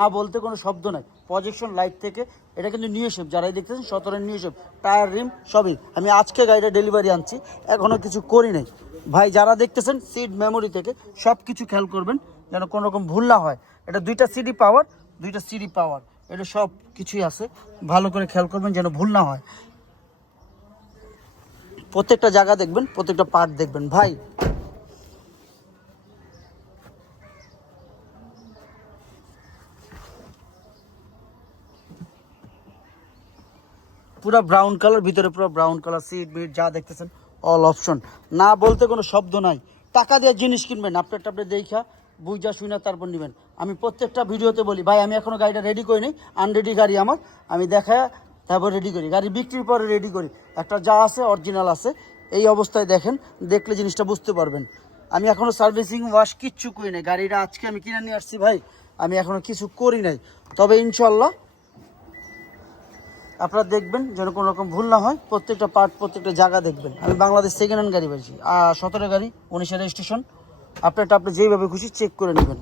না বলতে কোনো শব্দ নাই। প্রজেকশন লাইট থেকে এটা কিন্তু নিউ শেপ, যারাই দেখতেছেন 17 নিউ শেপ, টায়ার রিম সবই। আমি আজকে গাড়িটা ডেলিভারি আনছি, এখনও কিছু করি নাই ভাই। যারা দেখতেছেন সিট মেমোরি থেকে সব কিছু খেয়াল করবেন যেন কোনো রকম ভুল না হয়। এটা দুইটা সিডি পাওয়ার, এটা সব কিছুই আছে, ভালো করে খেয়াল করবেন যেন ভুল না হয়। প্রত্যেকটা জায়গা দেখবেন, প্রত্যেকটা পার্ট দেখবেন ভাই। পুরো ব্রাউন কালার, ভিতরে পুরো ব্রাউন কালার, সিট বিট যা দেখতেছেন অল অপশন। না বলতে কোনো শব্দ নাই। টাকা দিয়ে জিনিস কিনবেন, আপনারটা আপনি দেখা বুঝা শুনে তারপর নেবেন। আমি প্রত্যেকটা ভিডিওতে বলি ভাই আমি এখনও গাড়িটা রেডি করি নি, আনরেডি গাড়ি আমার, আমি দেখায় তারপর রেডি করি। গাড়ি বিক্রির পরে রেডি করি। একটা যা আছে অরিজিনাল আছে, এই অবস্থায় দেখেন, দেখলে জিনিসটা বুঝতে পারবেন। আমি এখনও সার্ভিসিং ওয়াশ কিচ্ছু করি নাই। গাড়িটা আজকে আমি কিনে নিয়ে আসছি ভাই, আমি এখনও কিছু করি নাই। তবে ইনশাল্লাহ আপনারা দেখবেন যেন কোনো রকম ভুল না হয়। প্রত্যেকটা পার্ট, প্রত্যেকটা জায়গা দেখবেন। আমি বাংলাদেশ সেকেন্ড হ্যান্ড গাড়ি পেয়েছি, 17 গাড়ি, 19 রেজিস্ট্রেশন। আপনারটা আপনি যেইভাবে খুশি চেক করে নেবেন।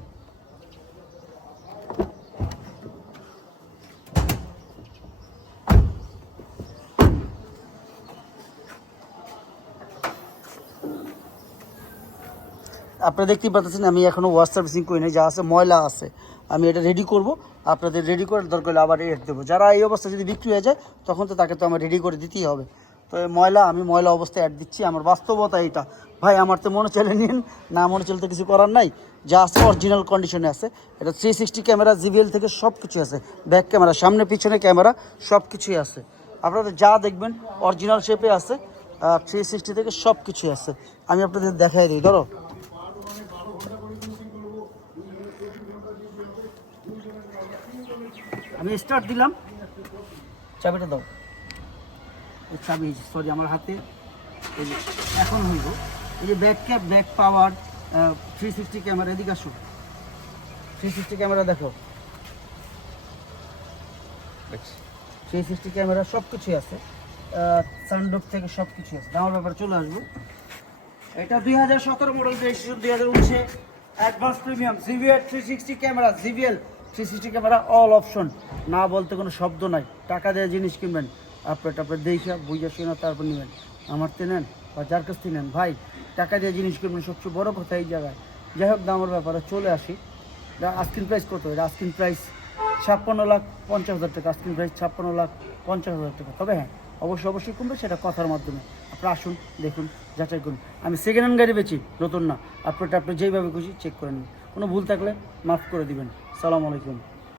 আপনারা দেখতেই পাচ্ছেন আমি এখনও ওয়াশ সার্ভিসিং করি নাই, যা আছে ময়লা আছে। আমি এটা রেডি করব, আপনাদের রেডি করার দরকার হলে আবার রেট দেবো। যারা এই অবস্থা যদি বিক্রি হয়ে যায় তখন তো তাকে তো আমার রেডি করে দিতেই হবে। তো আমি ময়লা অবস্থায় অ্যাড দিচ্ছি, আমার বাস্তবতা এইটা ভাই। আমার তো মনে চলে নিন, না মনে চলতে কিছু করার নাই। যা আছে অরিজিনাল কন্ডিশনে আছে। এটা 360 ক্যামেরা, জিবিএল থেকে সব কিছু আছে, ব্যাক ক্যামেরা, সামনে পিছনে ক্যামেরা সব কিছুই আছে। আপনাদের যা দেখবেন অরিজিনাল শেপে আছে, 360 থেকে সব কিছুই আছে। আমি আপনাদের দেখাই দিই, ধরো আমি স্টার্ট দিলাম, চাবিটা দাও। এই চাবি, সরি আমার হাতে, এই যে এখন হইব। এই যে ব্যাক ক্যাপ, ব্যাক পাওয়ার, 360 ক্যামেরা, এদিকে আসো, 360 ক্যামেরা দেখো, 360 ক্যামেরা সব কিছুই আছে, সানরুফ থেকে সব কিছু আছে। দামের ব্যাপারে চলে আসবো। এটা 2017 model, registration 2019, advance premium, GBL 360 camera, GBL 360 camera all option. না বলতে কোনো শব্দ নাই। টাকা দিয়ে জিনিস কিনবেন, আপনার দেখে বুঝে শুনে তারপর নেবেন। আমার তে নেন বা যার কাছ থেকে নেন ভাই, টাকা দিয়ে জিনিস কিনবেন, সবচেয়ে বড় কথা এই জায়গায়। যাই হোক, দামের ব্যাপারে চলে আসি। আস্কিং প্রাইস কত? এটা আস্কিং প্রাইস 56,50,000 টাকা। আস্কিং প্রাইস 56,50,000 টাকা। তবে হ্যাঁ, অবশ্যই কমবে, সেটা কথার মাধ্যমে। আপনারা আসুন, দেখুন, যাচাই করুন। আমি সেকেন্ড হ্যান্ড গাড়ি বেচি, নতুন না। আপনি যেইভাবে খুশি চেক করে নিন। কোনো ভুল থাকলে মাফ করে দিবেন। সালাম আলাইকুম।